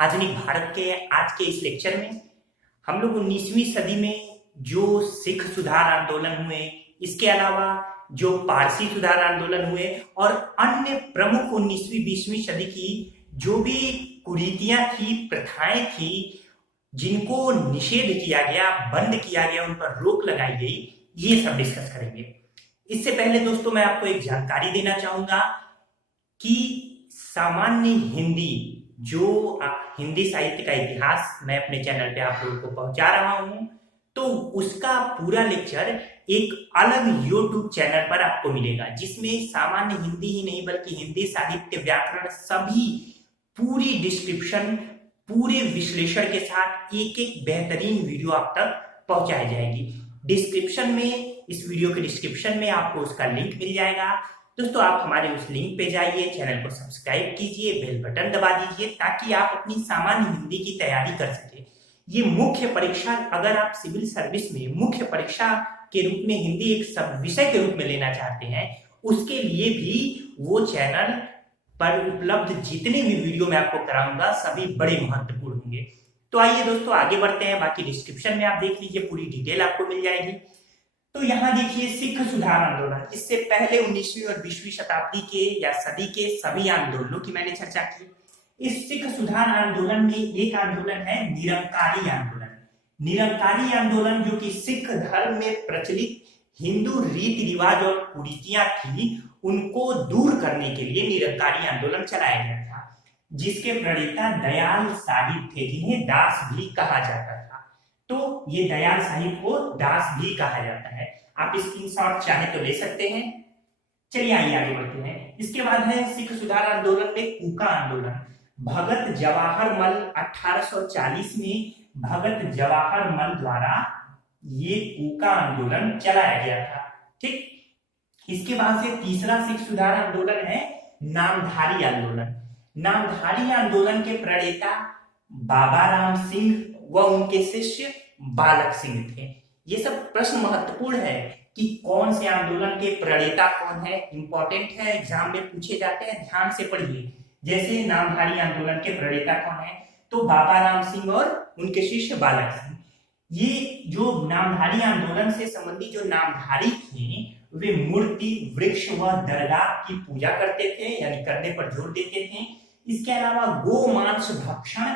आधुनिक भारत के आज के इस लेक्चर में हम लोग 19वीं सदी में जो सिख सुधार आंदोलन हुए, इसके अलावा जो पारसी सुधार आंदोलन हुए और अन्य प्रमुख 19वीं 20वीं सदी की जो भी कुरीतियां थी, प्रथाएं थी, जिनको निषेध किया गया, बंद किया गया, उन पर रोक लगाई गई, ये सब डिस्कस करेंगे। इससे पहले दोस्तों मैं आपको एक जानकारी देना चाहूंगा कि सामान्य हिंदी जो हिंदी साहित्य का इतिहास मैं अपने चैनल पे आप लोगों को पहुंचा रहा हूं, तो उसका पूरा लेक्चर एक अलग YouTube चैनल पर आपको मिलेगा, जिसमें सामान्य हिंदी ही नहीं बल्कि हिंदी साहित्य, व्याकरण, सभी पूरी डिस्क्रिप्शन, पूरे विश्लेषण के साथ एक एक बेहतरीन वीडियो आप तक पहुंचाई जाएगी। डिस्क्रिप्शन में, इस वीडियो के डिस्क्रिप्शन में आपको उसका लिंक मिल जाएगा। दोस्तों आप हमारे उस लिंक पे जाइए, चैनल को सब्सक्राइब कीजिए, बेल बटन दबा दीजिए ताकि आप अपनी सामान्य हिंदी की तैयारी कर सके। ये मुख्य परीक्षा, अगर आप सिविल सर्विस में मुख्य परीक्षा के रूप में हिंदी एक सब विषय के रूप में लेना चाहते हैं, उसके लिए भी वो चैनल पर उपलब्ध जितने भी वीडियो मैं आपको कराऊंगा सभी बड़े महत्वपूर्ण होंगे। तो आइए दोस्तों आगे बढ़ते हैं। बाकी डिस्क्रिप्शन में आप देख लीजिए, पूरी डिटेल आपको मिल जाएगी। तो यहाँ देखिए सिख सुधार आंदोलन, इससे पहले 19वीं और 20वीं शताब्दी के या सदी के सभी आंदोलनों की मैंने चर्चा की। इस सिख सुधार आंदोलन में एक आंदोलन है निरंकारी आंदोलन। निरंकारी आंदोलन जो कि सिख धर्म में प्रचलित हिंदू रीति रिवाज और कुरीतियां थी, उनको दूर करने के लिए निरंकारी आंदोलन चलाया गया था, जिसके प्रणेता दयाल साहिब थे, जिन्हें दास भी कहा जाता था। तो ये दयाल साहिब को दास भी कहा जाता है। आप स्क्रीनशॉट चाहे तो ले सकते हैं। चलिए आइए आगे बढ़ते हैं। इसके बाद है सिख सुधार आंदोलन में कूका आंदोलन। भगत जवाहर मल 1840 में भगत जवाहर मल द्वारा ये कूका आंदोलन चलाया गया था। ठीक, इसके बाद से तीसरा सिख सुधार आंदोलन है नामधारी आंदोलन। नामधारी आंदोलन के प्रणेता बाबा राम सिंह व उनके शिष्य बालक सिंह थे। ये सब प्रश्न महत्वपूर्ण है कि कौन से आंदोलन के प्रणेता कौन है, इंपॉर्टेंट है, एग्जाम में पूछे जाते हैं, ध्यान से पढ़िए। जैसे नामधारी आंदोलन के प्रणेता कौन है, तो बाबा राम सिंह और उनके शिष्य बालक सिंह। ये जो नामधारी आंदोलन से संबंधित जो नामधारी थे, वे मूर्ति, वृक्ष व दरगाह की पूजा करते थे, यानी करने पर जोर देते थे। इसके अलावा गो मांस भक्षण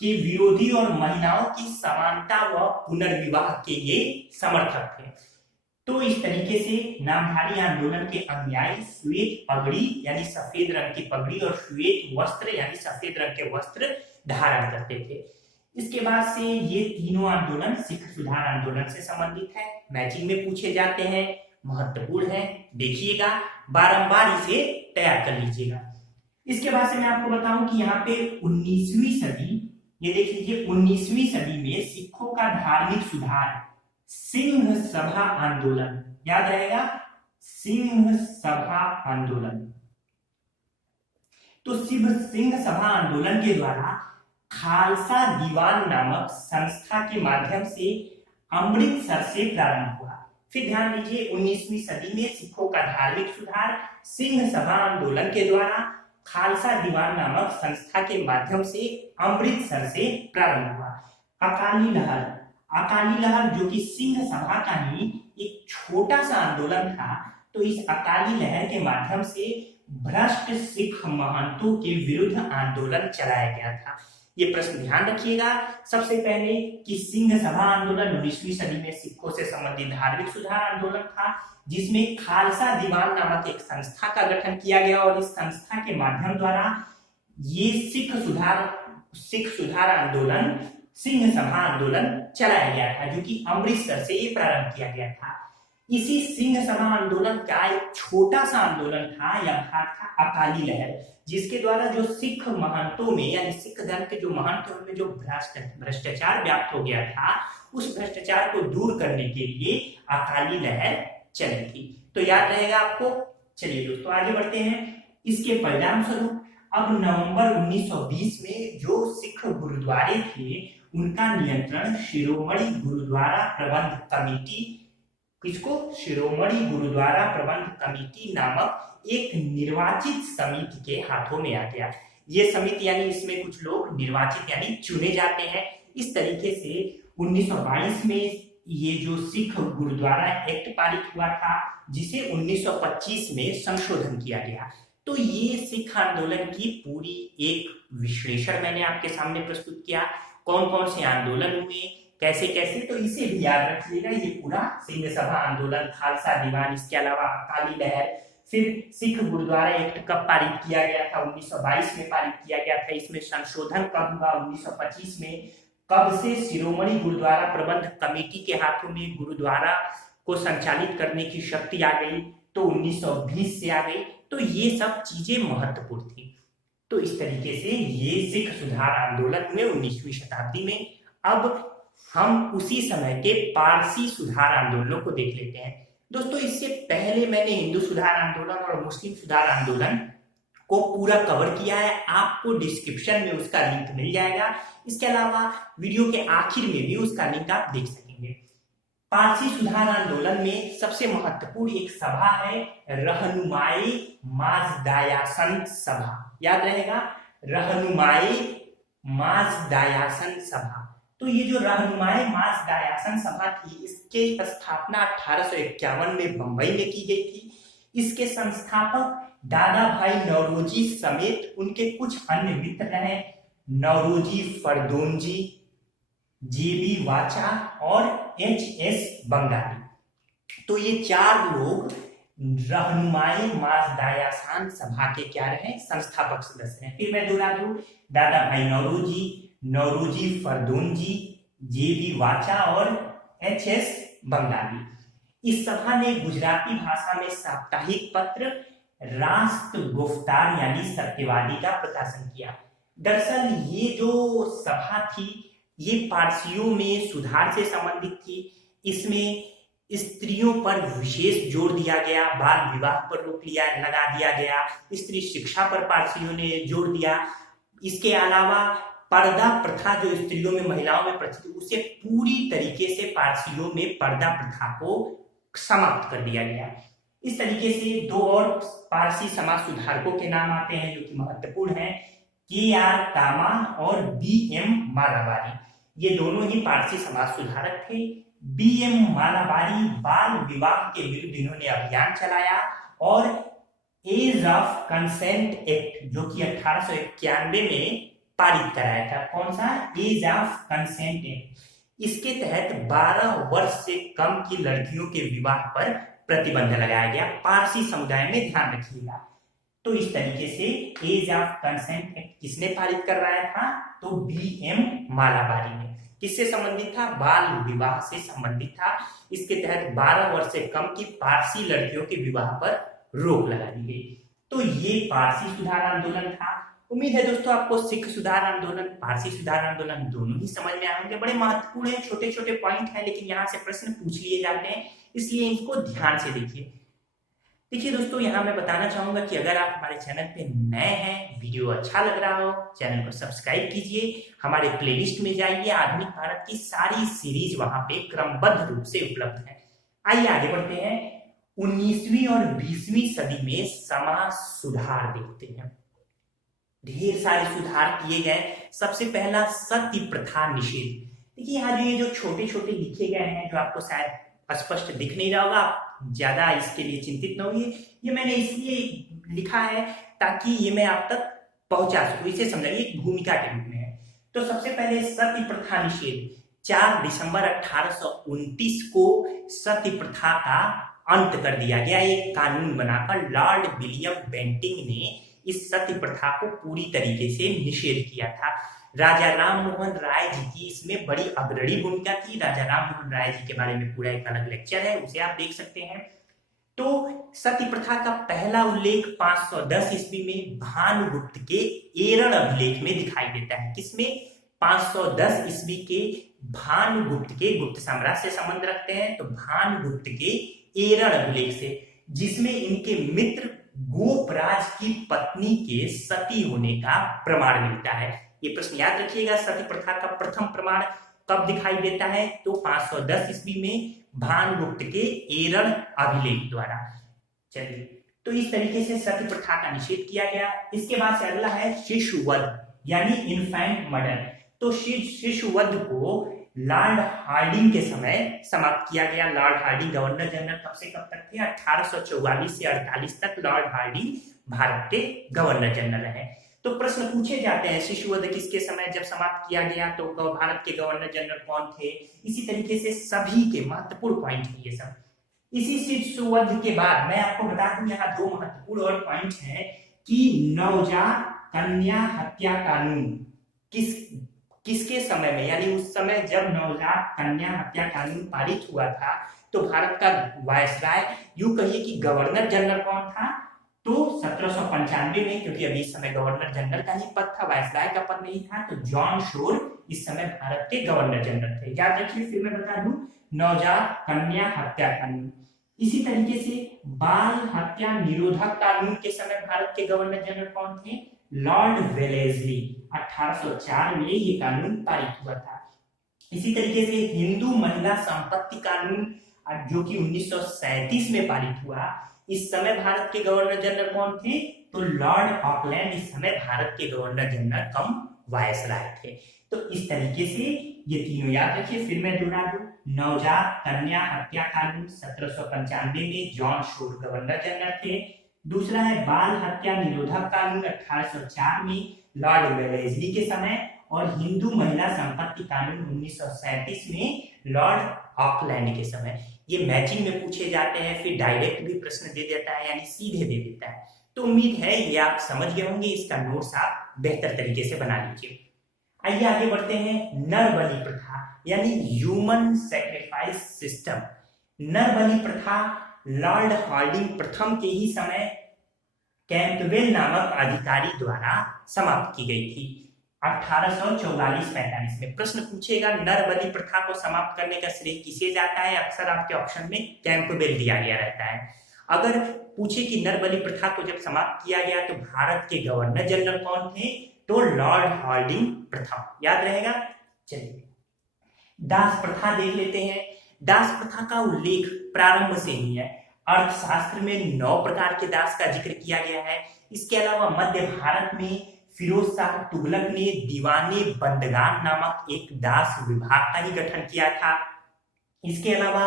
के विरोधी और महिलाओं की समानता व पुनर्विवाह के ये समर्थक थे। तो इस तरीके से नामधारी आंदोलन के अनुयायी श्वेत पगड़ी यानी सफेद रंग की पगड़ी और श्वेत वस्त्र यानी सफेद रंग के वस्त्र धारण करते थे। इसके बाद से ये तीनों आंदोलन सिख सुधार आंदोलन से संबंधित है, मैचिंग में पूछे जाते हैं, महत्वपूर्ण है, देखिएगा, बारंबार इसे तैयार कर लीजिएगा। इसके बाद से मैं आपको बताऊं कि यहाँ पे 19वीं सदी, ये देख लीजिए, 19वीं सदी में सिखों का धार्मिक सुधार सिंह सभा आंदोलन, याद रहेगा, सिंह सभा आंदोलन। तो शिव सिंह सभा आंदोलन के द्वारा खालसा दीवान नामक संस्था के माध्यम से अमृतसर से प्रारंभ हुआ। फिर ध्यान दीजिए, 19वीं सदी में सिखों का धार्मिक सुधार सिंह सभा आंदोलन के द्वारा खालसा दीवान नामक संस्था के माध्यम से अमृतसर से प्रारंभ हुआ। अकाली लहर, अकाली लहर जो कि सिंह सभा का ही एक छोटा सा आंदोलन था, तो इस अकाली लहर के माध्यम से भ्रष्ट सिख महंतों के विरुद्ध आंदोलन चलाया गया था। ये प्रश्न ध्यान रखिएगा सबसे पहले कि सिंह सभा आंदोलन 19वीं सदी में सिखों से संबंधित धार्मिक सुधार आंदोलन था, जिसमें खालसा दीवान नामक एक संस्था का गठन किया गया और इस संस्था के माध्यम द्वारा ये सिख सुधार आंदोलन, सिंह सभा आंदोलन चलाया गया था, जो कि अमृतसर से ये प्रारंभ किया गया था। इसी सिंह सभा आंदोलन का एक छोटा सा आंदोलन था या भाग था अकाली लहर, जिसके द्वारा जो सिख महंतों में यानी सिख धर्म के जो महंत उनमें जो भ्रष्टाचार व्याप्त हो गया था, उस भ्रष्टाचार को दूर करने के लिए अकाली लहर चली थी। तो याद रहेगा आपको। चलिए दोस्तों आगे बढ़ते हैं। इसके परिणाम स्वरूप अब नवंबर 1920 में जो सिख गुरुद्वारे थे, उनका नियंत्रण शिरोमणि गुरुद्वारा प्रबंध कमेटी, किसको, शिरोमणि गुरुद्वारा प्रबंध कमेटी नामक एक निर्वाचित समिति के हाथों में आ गया। ये समिति यानी इसमें कुछ लोग निर्वाचित यानी चुने जाते हैं। इस तरीके से 1922 में ये जो सिख गुरुद्वारा एक्ट पारित हुआ था, जिसे 1925 में संशोधन किया गया। तो ये सिख आंदोलन की पूरी एक विश्लेषण मैंने आपके सामने प्रस्तुत किया, कौन कौन से आंदोलन हुए, कैसे कैसे। तो इसे भी याद रखिएगा, ये पूरा सिंध सभा आंदोलन, खालसा दीवान, इसके अलावा अकाली लहर, फिर सिख गुरुद्वारा एक्ट कब पारित किया गया था, 1922 में पारित किया गया था, इसमें संशोधन कब हुआ 1925 में, कब से शिरोमणि गुरुद्वारा प्रबंध कमेटी के हाथों में गुरुद्वारा को संचालित करने की शक्ति आ गई, तो 1920 से आ गई। तो ये सब चीजें महत्वपूर्ण थी। तो इस तरीके से ये सिख सुधार आंदोलन हुए 19वीं शताब्दी में। अब हम उसी समय के पारसी सुधार आंदोलनों को देख लेते हैं। दोस्तों, इससे पहले मैंने हिंदू सुधार आंदोलन और मुस्लिम सुधार आंदोलन को पूरा कवर किया है, आपको डिस्क्रिप्शन में उसका लिंक मिल जाएगा। इसके अलावा वीडियो के आखिर में भी उसका लिंक आप देख सकेंगे। पारसी सुधार आंदोलन में सबसे महत्वपूर्ण एक सभा है रहनुमाई माजदायासन सभा, याद रहेगा, रहनुमाई माजदायासन सभा। तो ये जो रहनुमाई माजदायासन सभा थी, इसके स्थापना 1851 में बंबई में की गई थी। इसके संस्थापक दादा भाई नौरोजी समेत उनके कुछ अन्य मित्र रहे, नौरोजी फरदोनजी, जेबी वाचा और एच.एस. बंगाली। तो ये चार लोग रहनुमाई माजदायासन सभा के क्या रहे, संस्थापक सदस्य हैं। फिर मैं दोहरा दूं, दादा भाई नौरोजी, नौरोजी फरदोनजी, जेबी वाचा और एच.एस. बंगाली। इस सभा ने गुजराती भाषा में साप्ताहिक पत्र राष्ट्र गुफ्तार यानी सत्यवादी का प्रकाशन किया। दरअसल ये जो सभा थी, ये पारसियों में सुधार से संबंधित थी। इसमें स्त्रियों पर विशेष जोर दिया गया, बाल विवाह पर रोक लगा दिया गया, स्त्री शिक्षा पर पारसियों ने जोर दिया। इसके अलावा पर्दा प्रथा जो स्त्रियों में, महिलाओं में प्रचलित, उसे पूरी तरीके से पारसियों में पर्दा प्रथा को समाप्त कर दिया गया। इस तरीके से दो और पारसी समाज सुधारकों के नाम आते हैं जो कि महत्वपूर्ण हैं, के.आर. तामा और बी.एम. मालाबारी। ये दोनों ही पारसी समाज सुधारक थे। बी.एम. मालाबारी बाल विवाह के विरुद्ध इन्होंने अभियान चलाया और एज ऑफ कंसेंट एक्ट जो कि 1891 में पारित कराया था। कौन सा? Age of consent act. इसके तहत 12 वर्ष से कम की लड़कियों के विवाह पर प्रतिबंध लगाया गया। पारसी समुदाय में ध्यान रखिएगा। तो इस तरीके से एज ऑफ कंसेंट एक्ट किसने पारित करवाया था? तो बी.एम. मालाबारी ने। किससे संबंधित था? बाल विवाह से संबंधित था। इसके तहत 12 वर्ष से कम की पारसी लड़कियों के विवाह पर रोक लगा दी गई। तो ये पारसी सुधार आंदोलन था। उम्मीद है दोस्तों आपको सिख सुधार आंदोलन, पारसी सुधार आंदोलन दोनों ही समझ में आए होंगे। बड़े महत्वपूर्ण है, छोटे छोटे पॉइंट हैं, लेकिन यहाँ से प्रश्न पूछ लिए जाते हैं, इसलिए इनको ध्यान से देखिए। देखिए दोस्तों, यहाँ मैं बताना चाहूंगा कि अगर आप हमारे चैनल पे नए हैं, वीडियो अच्छा लग रहा हो, चैनल को सब्सक्राइब कीजिए, हमारे प्लेलिस्ट में जाइए, आधुनिक भारत की सारी सीरीज वहां पे क्रमबद्ध रूप से उपलब्ध है। आइए आगे बढ़ते हैं। 19वीं और 20वीं सदी में समाज सुधार देखते हैं। ढेर सारे सुधार किए गए। सबसे पहला सती प्रथा निषेध। देखिए यहाँ जो ये जो छोटे छोटे लिखे गए हैं, जो आपको शायद स्पष्ट दिख नहीं रहा होगा, ज्यादा इसके लिए चिंतित न होइए। ये मैंने इसलिए लिखा है ताकि ये मैं आप तक पहुंचा सकूं, इसे समझिए एक भूमिका के रूप में है। तो सबसे पहले सती प्रथा निषेध। 4 दिसंबर 1829 को सती प्रथा का अंत कर दिया गया। एक कानून बनाकर लॉर्ड विलियम बेंटिंग ने इस सती प्रथा को पूरी तरीके से निषेध किया था। राजा राम मोहन राय जी की इसमें बड़ी अग्रणी भूमिका थी। राजा राम मोहन राय जी के बारे में पूरा एक अलग लेक्चर है, उसे आप देख सकते हैं। तो सती प्रथा का पहला उल्लेख 510 ईस्वी में भानुगुप्त के एरण अभिलेख में दिखाई देता है। किसमें? 510 ईस्वी के भानुगुप्त के, गुप्त साम्राज्य से संबंध रखते हैं, तो भानुगुप्त के एरण अभिलेख से, जिसमें इनके मित्र गोपराज की पत्नी के सती होने का प्रमाण मिलता है। ये प्रश्न याद रखिएगा। सती प्रथा का प्रथम प्रमाण कब दिखाई देता है? तो 510 ईस्वी में भानुगुप्त के एरण अभिलेख द्वारा। चलिए, तो इस तरीके से सती प्रथा का निषेध किया गया। इसके बाद से अगला है शिशुवध यानी इन्फेंट मर्डर। तो शिशुवध को लॉर्ड हार्डिंग के समय समाप्त किया गया। लॉर्ड हार्डिंग गवर्नर जनरल कब से कब तक थे? 1844 से 48 तक लॉर्ड हार्डिंग भारत के गवर्नर जनरल रहे। तो प्रश्न पूछे जाते हैं शिशुवध किसके समय जब समाप्त किया गया, तो भारत के गवर्नर जनरल कौन थे? इसी तरीके से सभी के महत्वपूर्ण पॉइंट है ये सब। इसी शिशुवध के बाद मैं आपको बता दूं यहाँ दो महत्वपूर्ण और पॉइंट है कि नवजात कन्या हत्या कानून किसके समय में, यानी उस समय जब नवजात कन्या हत्या कानून पारित हुआ था तो भारत का वायसराय, यूं कहिए कि गवर्नर जनरल कौन था? तो 1795 में, क्योंकि अभी इस समय गवर्नर जनरल का ही पद था, वायसराय का पद नहीं था, तो जॉन शोर इस समय भारत के गवर्नर जनरल थे। याद रखिए, फिर मैं बता दूं, नवजात कन्या हत्या कानून। इसी तरीके से बाल हत्या निरोधक कानून के समय भारत के गवर्नर जनरल कौन थे? Lord Wellesley. 1804 में ये कानून पारित हुआ था। इसी तरीके से हिंदू महिला संपत्ति कानून जो कि 1937 में पारित हुआ, इस समय भारत के गवर्नर जनरल कौन थे? तो लॉर्ड ऑकलैंड इस समय भारत के गवर्नर जनरल कम वायसराय थे। तो इस तरीके से ये तीनों याद रखिए। फिर मैं दोहरा दूं, नवजात कन्या हत्या कानून 1795 में जॉन शोर गवर्नर जनरल थे। दूसरा है बाल हत्या निरोधक कानून 1804 में लॉर्ड वेलेस्ली के समय, और हिंदू महिला संपत्ति कानून 1937 में लॉर्ड ऑकलैंड के समय। ये मैचिंग में पूछे जाते हैं, फिर डायरेक्ट भी प्रश्न दे देता है, यानी सीधे दे देता है। तो उम्मीद है ये आप समझ गए होंगे, इसका नोट्स आप बेहतर तरीके से बना लीजिए। आइए आगे बढ़ते हैं। नर बलि प्रथा यानी ह्यूमन सैक्रिफाइस सिस्टम। नर बलि प्रथा लॉर्ड हार्डिंग प्रथम के ही समय कैंपबेल नामक अधिकारी द्वारा समाप्त की गई थी 1844-45 में। प्रश्न पूछेगा नर बलि प्रथा को समाप्त करने का श्रेय किसे जाता है? अक्सर आपके ऑप्शन में कैंपबेल दिया गया रहता है। अगर पूछे कि नर बलि प्रथा को जब समाप्त किया गया तो भारत के गवर्नर जनरल कौन थे? तो लॉर्ड हार्डिंग प्रथम। याद रहेगा। चलिए दास प्रथा देख लेते हैं। दास प्रथा का उल्लेख प्रारंभ से ही है। अर्थशास्त्र में 9 प्रकार के दास का जिक्र किया गया है। इसके अलावा मध्य भारत में फिरोज शाह तुगलक ने दीवाने बंदगान नामक एक दास विभाग का ही गठन किया था। इसके अलावा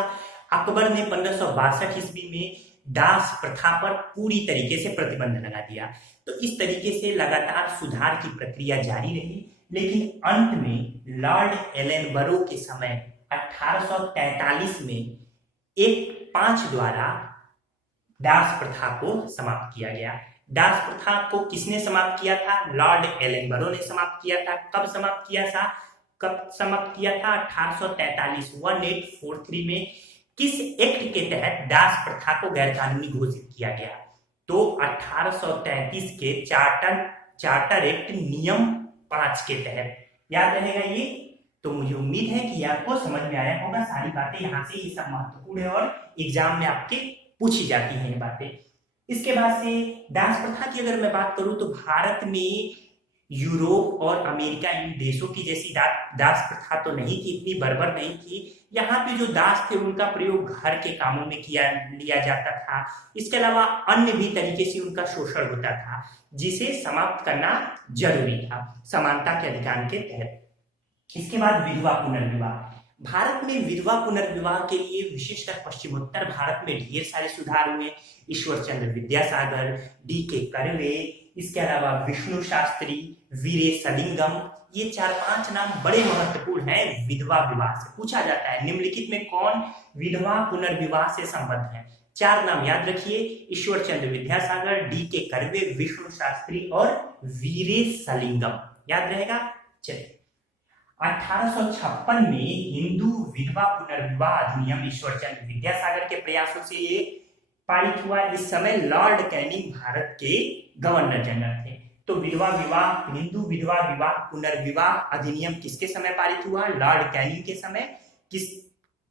अकबर ने 1562 ईस्वी में दास प्रथा पर पूरी तरीके से प्रतिबंध लगा दिया। तो इस तरीके से लगातार सुधार की प्रक्रिया जारी रही, लेकिन अंत में लॉर्ड एलेनबरो के समय 1843 में एक 5 द्वारा दास प्रथा को समाप्त किया गया। दास प्रथा को किसने समाप्त किया था? लॉर्ड एलेनबरो ने समाप्त किया था। कब समाप्त किया था? 1843 1843 में किस एक्ट के तहत दास प्रथा को गैरकानूनी घोषित किया गया? तो 1833 के चार्टर एक्ट नियम 5 के तहत। याद रहेगा ये। तो मुझे उम्मीद है कि आपको समझ में आया होगा। सारी बातें यहाँ से, ये सब महत्वपूर्ण है और एग्जाम में आपके पूछी जाती हैं ये बातें। इसके बाद से दास प्रथा की अगर मैं बात करूं तो भारत में यूरोप और अमेरिका इन देशों की जैसी दास प्रथा तो नहीं थी, इतनी बर्बर नहीं थी। यहाँ पे जो दास थे उनका प्रयोग घर के कामों में लिया जाता था। इसके अलावा अन्य भी तरीके से उनका शोषण होता था, जिसे समाप्त करना जरूरी था समानता के अधिकार के तहत। इसके बाद विधवा पुनर्विवाह। भारत में विधवा पुनर्विवाह के लिए विशेषकर पश्चिमोत्तर भारत में ढेर सारे सुधार हुए। ईश्वर चंद्र विद्यासागर, D.K. कर्वे, इसके अलावा विष्णु शास्त्री, वीरे सलिंगम, ये 4-5 नाम बड़े महत्वपूर्ण हैं। विधवा विवाह से पूछा जाता है निम्नलिखित में कौन विधवा पुनर्विवाह से संबद्ध है? 4 नाम याद रखिए, ईश्वर चंद्र विद्यासागर, D.K. कर्वे, विष्णु शास्त्री और वीरे सलिंगम। याद रहेगा। चलिए 1856 में हिंदू विधवा पुनर्विवाह अधिनियम ईश्वर चंद्र विद्यासागर के प्रयासों से ये पारित हुआ। इस समय लॉर्ड कैनिंग भारत के गवर्नर जनरल थे। तो हिंदू विधवा विवाह पुनर्विवाह अधिनियम किसके समय पारित हुआ? लॉर्ड कैनिंग के समय। किस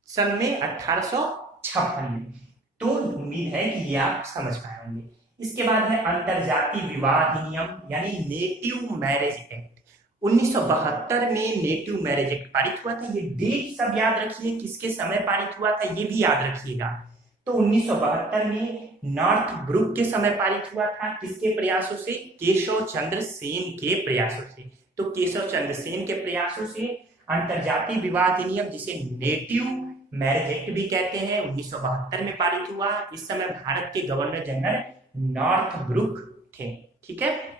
सन में? 1856 में। तो उम्मीद है कि ये आप समझ पाए होंगे। इसके बाद है अंतरजातीय विवाह अधिनियम यानी नेटिव मैरिज एक्ट। 1972 में नेटिव मैरिज एक्ट पारित हुआ था। ये डेट सब याद रखिए, किसके समय पारित हुआ था ये भी याद रखिएगा। तो 1972 में नॉर्थ ब्रुक के समय पारित हुआ था। किसके प्रयासों से? केशव चंद्र सेन के प्रयासों से। तो केशव चंद्र सेन के प्रयासों से अंतरजातीय विवाह अधिनियम, जिसे नेटिव मैरिज एक्ट भी कहते हैं, 1972 में पारित हुआ। इस समय भारत के गवर्नर जनरल नॉर्थ ब्रुक थे। ठीक है,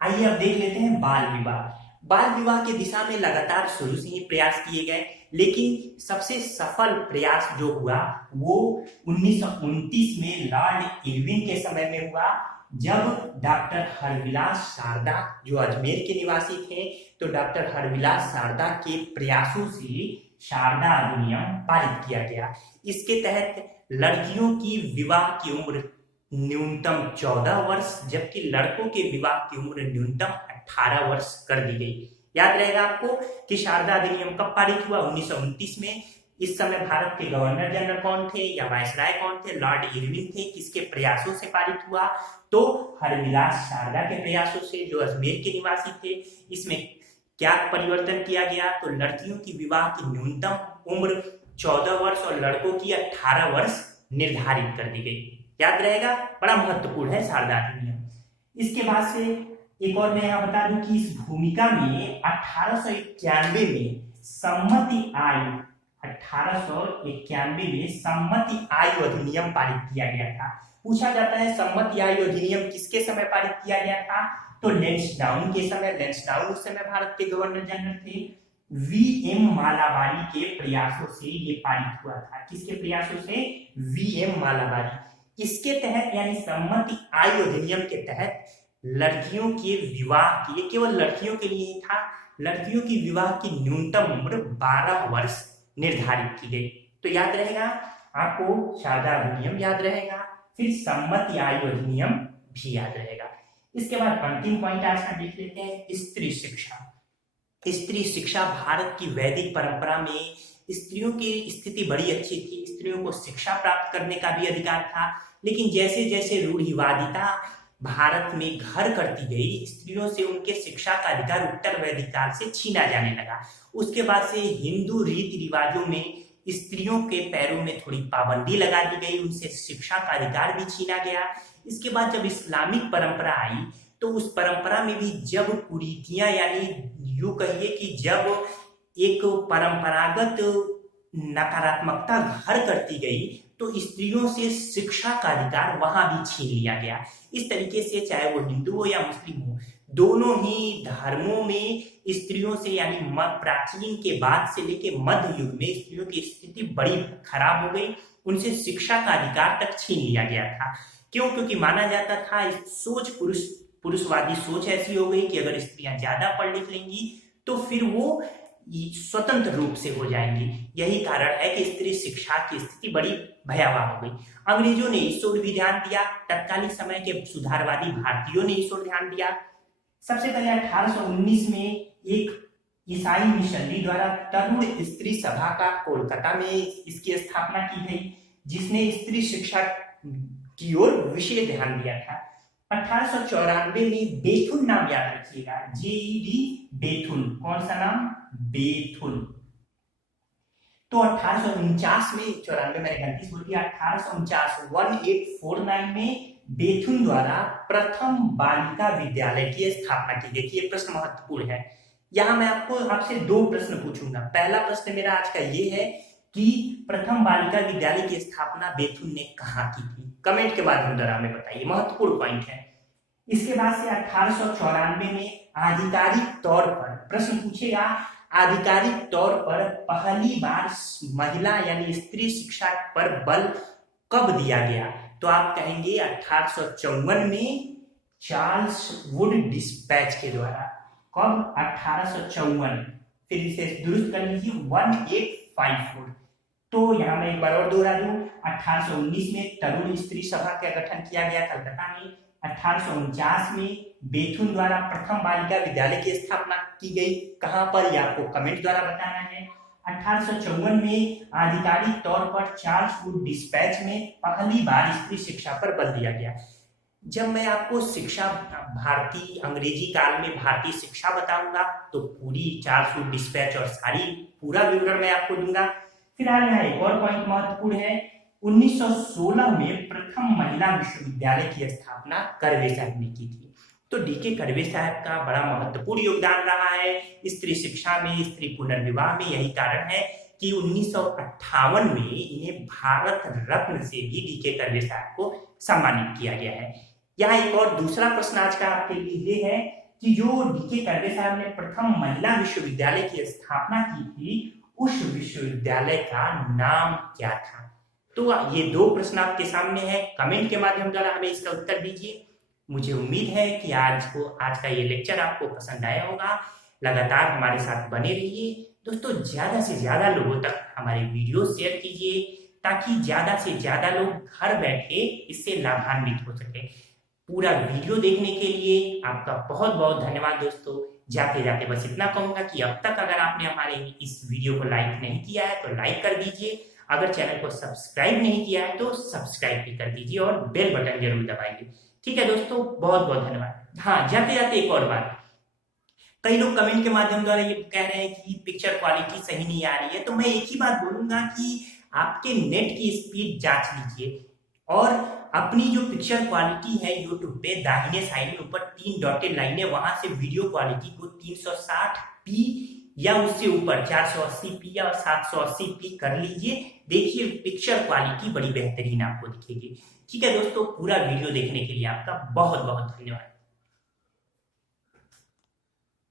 आइए अब देख लेते हैं बाल विवाह। बाल विवाह की दिशा में लगातार शुरू से ही प्रयास किए गए, लेकिन सबसे सफल प्रयास जो हुआ वो 1929 में लॉर्ड इरविन के समय में हुआ, जब डॉक्टर हरविलास शारदा, जो अजमेर के निवासी थे, तो डॉक्टर हरविलास शारदा के प्रयासों से शारदा अधिनियम पारित किया गया। इसके तहत लड़कियों की विवाह की उम्र न्यूनतम 14 वर्ष, जबकि लड़कों के विवाह की उम्र न्यूनतम 18 वर्ष कर दी गई। याद रहेगा आपको कि शारदा अधिनियम कब पारित हुआ? 1929 में। इस समय भारत के गवर्नर जनरल कौन थे या वायसराय कौन थे? लॉर्ड इरविन थे। किसके प्रयासों से पारित हुआ? तो हरविलास शारदा के प्रयासों से, जो अजमेर के निवासी थे। इसमें क्या परिवर्तन किया गया? तो लड़कियों की विवाह की न्यूनतम उम्र 14 वर्ष और लड़कों की 18 वर्ष निर्धारित कर दी गई। याद रहेगा, बड़ा महत्वपूर्ण है शारदा अधिनियम। इसके बाद से एक और मैं यहाँ बता दूं कि इस भूमिका में 1891 में सम्मति आयु 1891 में सम्मति आयु अधिनियम पारित किया गया था। पूछा जाता है सम्मति आयु अधिनियम किसके समय पारित किया गया था? तो लैंसडाउन के समय। लैंसडाउन उस समय भारत के गवर्नर जनरल थे। वी.एम. मालाबारी के प्रयासों से ये पारित हुआ था। किसके प्रयासों से? वी.एम. मालाबारी। इसके तहत यानी सम्मति आयु अधिनियम के तहत लड़कियों के विवाह की, ये केवल लड़कियों के लिए ही था, लड़कियों की विवाह की न्यूनतम उम्र 12 वर्ष निर्धारित की गई। तो याद रहेगा आपको, शारदा अधिनियम याद रहेगा, फिर सम्मति आयु अधिनियम भी याद रहेगा। इसके बाद अंतिम पॉइंट आज का देख लेते हैं, स्त्री शिक्षा। स्त्री शिक्षा भारत की वैदिक परंपरा में स्त्रियों की स्थिति बड़ी अच्छी थी। स्त्रियों को शिक्षा प्राप्त करने का भी अधिकार था, लेकिन जैसे जैसे रूढ़िवादिता भारत में घर करती गई, स्त्रियों से उनके शिक्षा का अधिकार उत्तर वैदिक काल से छीना जाने लगा। उसके बाद से हिंदू रीति रिवाजों में स्त्रियों के पैरों में थोड़ी पाबंदी लगा दी गई, उनसे शिक्षा का अधिकार भी छीना गया। इसके बाद जब इस्लामिक परंपरा आई, तो उस परंपरा में भी जब कुरीतियां, यानी यूं कहिए कि जब एक परंपरागत नकारात्मकता घर करती गई, तो स्त्रियों से शिक्षा का अधिकार वहां भी छीन लिया गया। इस तरीके से चाहे वो हिंदू हो या मुस्लिम हो, दोनों ही धर्मों में स्त्रियों से, यानी प्राचीन के बाद से लेके मध्य युग में स्त्रियों की स्थिति बड़ी खराब हो गई। उनसे शिक्षा का अधिकार तक छीन लिया गया था। क्यों? क्योंकि माना जाता था सोच पुरुषवादी सोच ऐसी हो गई कि अगर स्त्रियां ज्यादा पढ़ लिख लेंगी तो फिर वो स्वतंत्र रूप से हो जाएंगी। यही कारण है कि स्त्री शिक्षा की स्थिति बड़ी भयावह हो गई। अंग्रेजों ने इस ओर भी ध्यान दिया, तत्कालीन समय के सुधारवादी भारतीयों ने इस ओर ध्यान दिया। सबसे पहले 1819 में एक ईसाई मिशनरी द्वारा तरुण स्त्री सभा का कोलकाता में इसकी स्थापना की गई, जिसने स्त्री शिक्षा की ओर विशेष ध्यान दिया था। 1894 में बेथुन नाम याद रखिएगा, जेईडी बेथुन। कौन सा नाम? बेथुन। तो 1849 में, 94 मैंने गलती से बोल दिया, 1849 में बेथुन द्वारा प्रथम बालिका विद्यालय की स्थापना की गई थी। ये प्रश्न महत्वपूर्ण है। यहाँ मैं आपसे दो प्रश्न पूछूंगा। पहला प्रश्न मेरा आज का ये है कि प्रथम बालिका विद्यालय की स्थापना बेथुन ने कहाँ की थी? कमेंट के माध्यम द्वारा हमें बताइए, महत्वपूर्ण पॉइंट है। इसके बाद से 1894 में आधिकारिक तौर पर प्रश्न पूछेगा, आधिकारिक तौर पर पहली बार महिला यानी स्त्री शिक्षा पर बल कब दिया गया? तो आप कहेंगे 1854 में चार्ल्स वुड डिस्पैच के द्वारा। कब? 1854। फिर इसे दुरुस्त कर लीजिए, 1854। तो यहाँ मैं एक बार और दोहरा दूं, 1819 में तरुण स्त्री सभा का गठन किया गया कलकत्ता में। 1849 में बेथुन द्वारा प्रथम बालिका विद्यालय की स्थापना की गई। कहां पर? ये आपको कमेंट द्वारा बताना है। 1854 में आधिकारिक तौर पर चार्ल्स वुड डिस्पैच में पहली बार स्त्री शिक्षा पर बल दिया गया। जब मैं आपको शिक्षा, भारतीय अंग्रेजी काल में भारतीय शिक्षा बताऊंगा तो पूरी चार्ल्स वुड डिस्पैच और सारी पूरा विवरण मैं आपको दूंगा। फिलहाल यहाँ एक और पॉइंट महत्वपूर्ण है 1916 में प्रथम महिला विश्वविद्यालय की स्थापना कर्वे साहब ने की थी। तो डीके कर्वे साहब का बड़ा महत्वपूर्ण योगदान रहा है स्त्री शिक्षा में, स्त्री पुनर्विवाह में। यही कारण है कि 1958 में इन्हें भारत रत्न से भी डीके कर्वे साहब को सम्मानित किया गया है। यहाँ एक और दूसरा प्रश्न आज का आपके लिए ये है कि जो डीके कर्वे साहब ने प्रथम महिला विश्वविद्यालय की स्थापना की थी, उस विश्वविद्यालय का नाम क्या था? तो ये दो प्रश्न आपके सामने हैं, कमेंट के माध्यम द्वारा हमें इसका उत्तर दीजिए। मुझे उम्मीद है कि आज का ये लेक्चर आपको पसंद आया होगा। लगातार हमारे साथ बने रहिए दोस्तों। ज्यादा से ज्यादा लोगों तक हमारे वीडियो शेयर कीजिए ताकि ज्यादा से ज्यादा लोग घर बैठे इससे लाभान्वित हो सके। पूरा वीडियो देखने के लिए आपका बहुत बहुत धन्यवाद दोस्तों। जाते जाते बस इतना कहूंगा कि अब तक अगर आपने हमारे इस वीडियो को लाइक नहीं किया है तो लाइक कर दीजिए। अगर चैनल को सब्सक्राइब नहीं किया है तो सब्सक्राइब भी कर दीजिए और बेल बटन जरूर दबाइए। ठीक है दोस्तों, बहुत बहुत धन्यवाद। हाँ, जाते जाते एक और बात, कई लोग कमेंट के माध्यम द्वारा ये कह रहे हैं कि पिक्चर क्वालिटी सही नहीं आ रही है। तो मैं एक ही बात बोलूंगा कि आपके नेट की स्पीड जांच लीजिए और अपनी जो पिक्चर क्वालिटी है यूट्यूब पे दाहिने साइड में ऊपर 3 डॉटेड लाइनें, वहां से वीडियो क्वालिटी को 360p या उससे ऊपर 480p या 780p कर लीजिए। देखिए पिक्चर क्वालिटी बड़ी बेहतरीन आपको दिखेगी। ठीक है दोस्तों, पूरा वीडियो देखने के लिए आपका बहुत बहुत धन्यवाद।